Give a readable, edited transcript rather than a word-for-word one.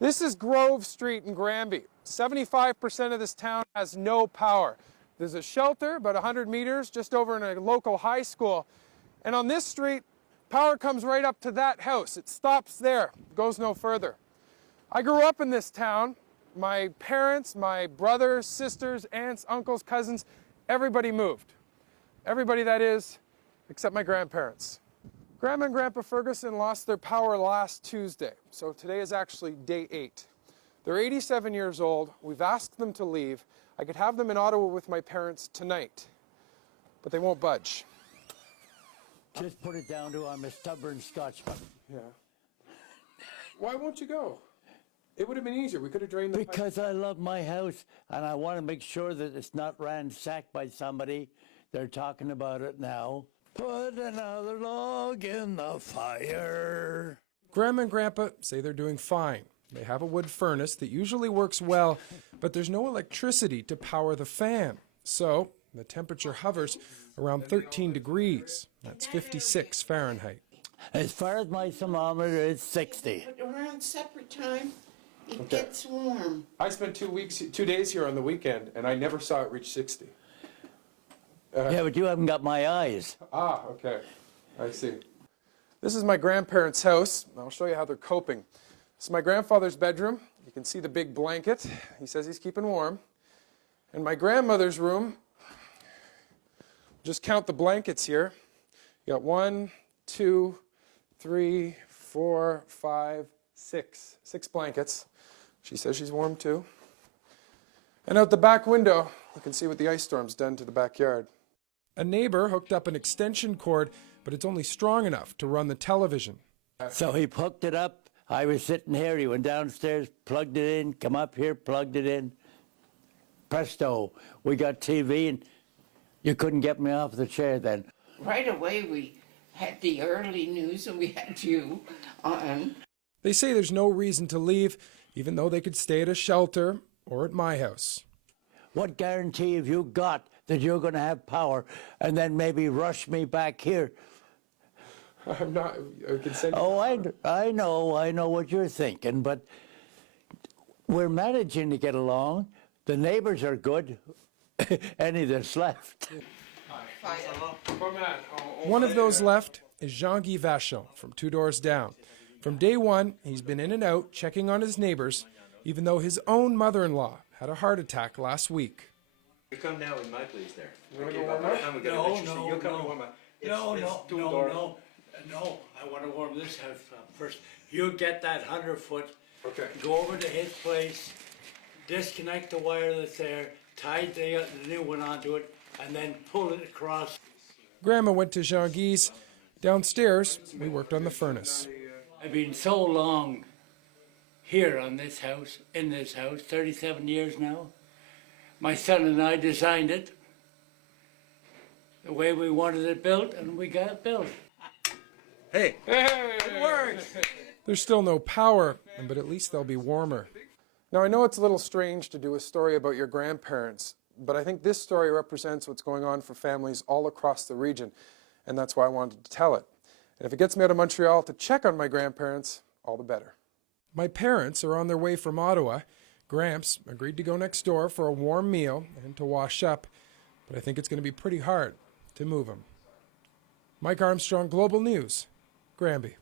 This is Grove Street in Granby. 75% of this town has no power. There's a shelter about 100 meters just over in a local high school. And on this street, power comes right up to that house. It stops there, goes no further. I grew up in this town. My parents, my brothers, sisters, aunts, uncles, cousins, everybody moved. Everybody, that is, except my grandparents. Grandma and Grandpa Ferguson lost their power last Tuesday, so today is actually day 8. They're 87 years old. We've asked them to leave. I could have them in Ottawa with my parents tonight, but they won't budge. Just put it down to I'm a stubborn Scotsman. Yeah. Why won't you go? It would have been easier. We could have drained the pipe. Because I love my house, and I want to make sure that it's not ransacked by somebody. They're talking about it now. Put another log in the fire. Grandma and Grandpa say they're doing fine. They have a wood furnace that usually works well, but there's no electricity to power the fan. So the temperature hovers around 13 degrees. That's 56 Fahrenheit. As far as my thermometer, it's 60. But around supper time, it gets warm. I spent 2 days here on the weekend, and I never saw it reach 60. Yeah, but you haven't got my eyes. Ah, okay. I see. This is my grandparents' house. I'll show you how they're coping. This is my grandfather's bedroom. You can see the big blanket. He says he's keeping warm. And my grandmother's room, just count the blankets here. You got 1, 2, 3, 4, 5, 6. 6 blankets. She says she's warm too. And out the back window, you can see what the ice storm's done to the backyard. A neighbor hooked up an extension cord, but it's only strong enough to run the television. So he hooked it up. I was sitting here. He went downstairs, plugged it in, come up here, plugged it in. Presto, we got TV, and you couldn't get me off the chair then. Right away, we had the early news, and we had you on. They say there's no reason to leave, even though they could stay at a shelter or at my house. What guarantee have you got that you're going to have power and then maybe rush me back here? I'm not. I can send you. Oh, I know what you're thinking, but we're managing to get along. The neighbors are good. Any that's left. One of those left is Jean-Guy Vachon from 2 doors down. From day one, he's been in and out checking on his neighbors, even though his own mother-in-law had a heart attack last week. You come now with my place there. You want to go warm up? No, I want to warm this house up first. You get that 100-foot, Okay. go over to his place, disconnect the wire that's there, tie the new one onto it, and then pull it across. Grandma went to Jean-Guy's. Downstairs, we worked on the furnace. I've been so long here on this house, in this house, 37 years now. My son and I designed it the way we wanted it built, and we got it built. Hey, It works! There's still no power, but at least they'll be warmer. Now, I know it's a little strange to do a story about your grandparents, but I think this story represents what's going on for families all across the region, and that's why I wanted to tell it. And if it gets me out of Montreal to check on my grandparents, all the better. My parents are on their way from Ottawa. Gramps agreed to go next door for a warm meal and to wash up, but I think it's going to be pretty hard to move him. Mike Armstrong, Global News, Granby.